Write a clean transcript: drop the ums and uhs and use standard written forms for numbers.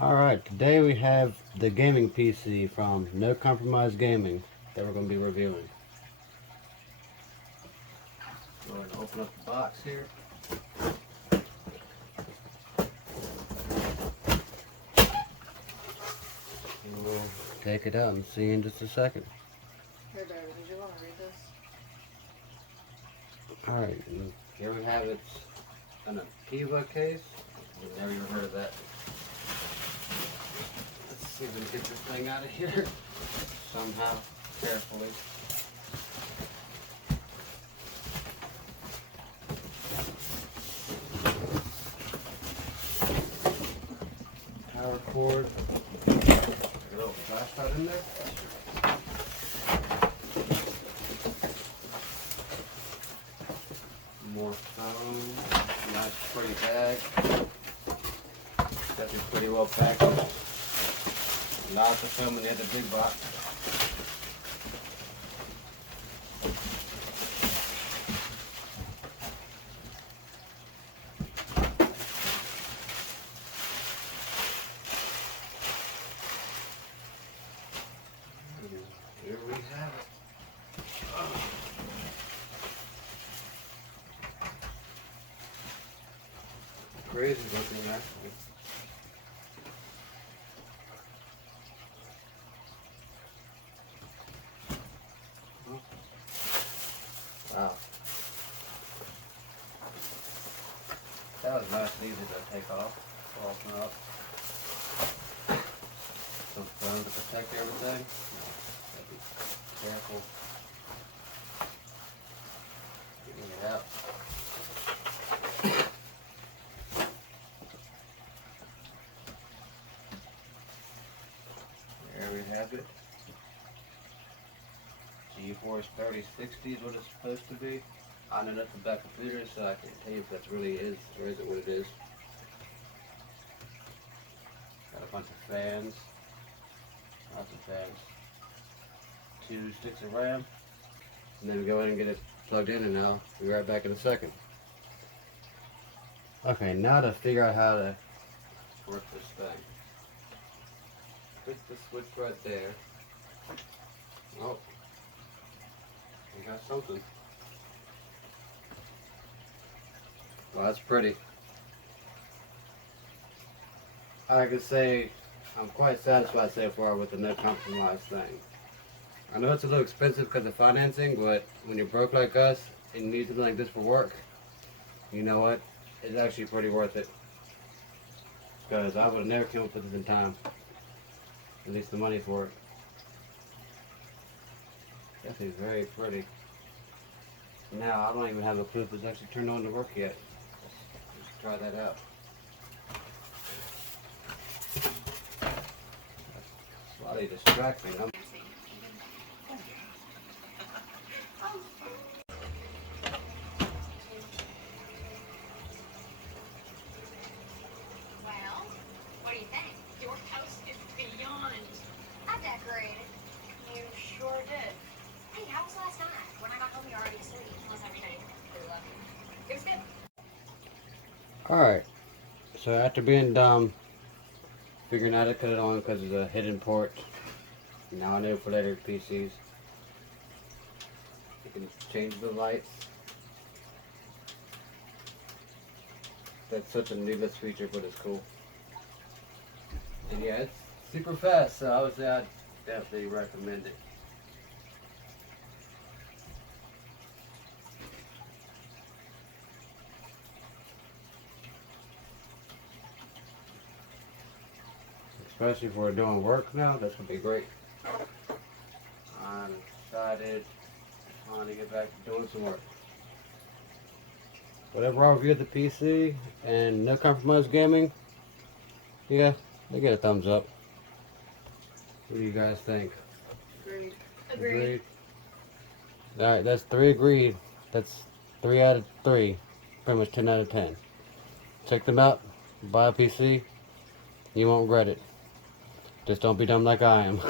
Alright, today we have the gaming PC from No Compromise Gaming that we're going to be reviewing. Go ahead and open up the box here. And we'll take it out and see you in just a second. Here, baby, did you want to read this? Alright, here we have it in a Kiva case. I've never even heard of that. Let's see if we can get this thing out of here somehow, carefully. Power cord. A little flashlight in there. More foam. Nice pretty bag. Definitely pretty well packed. Lots of foam in the other big box. Here we have it. Crazy looking, actually. Wow. That was nice and easy to take off. Open up. Some foam to protect everything. Gotta be careful. Getting it out. There we have it. GeForce 3060 is what it's supposed to be. I know nothing about computers, so I can't tell you if that really is or isn't what it is. Got a bunch of fans. Lots of fans. 2 sticks of RAM. And then we go in and get it plugged in, and I'll be right back in a second. Okay, now to figure out how to work this thing. Put the switch right there. Oh, we got something. Well, that's pretty. I can say I'm quite satisfied so far with the No Compromise thing. I know it's a little expensive because of financing, but when you're broke like us and you need something like this for work, you know what? It's actually pretty worth it. Because I would have never come up with this in time. At least the money for it. Definitely very pretty. Now, I don't even have a clue if it's actually turned on to work yet. Let's try that out. Slightly distracting. Well, what do you think? Your house is beyond. I decorated. You sure did. Hey, how was last night? When I got home, you were already asleep. Was everything? It was good. Alright. So after being dumb, figuring out how to cut it on because of the hidden port. Now I know for later PCs. You can change the lights. That's such a needless feature, but it's cool. And yeah, it's super fast, so I would say I'd definitely recommend it. Especially if we're doing work now, this would be great. I'm excited. I want to get back to doing some work. Whatever I reviewed the PC and No Compromise Gaming, yeah, they get a thumbs up. What do you guys think? Agreed. Agreed. Alright, that's 3 agreed. That's 3 out of 3. Pretty much 10 out of 10. Check them out. Buy a PC. You won't regret it. Just don't be dumb like I am.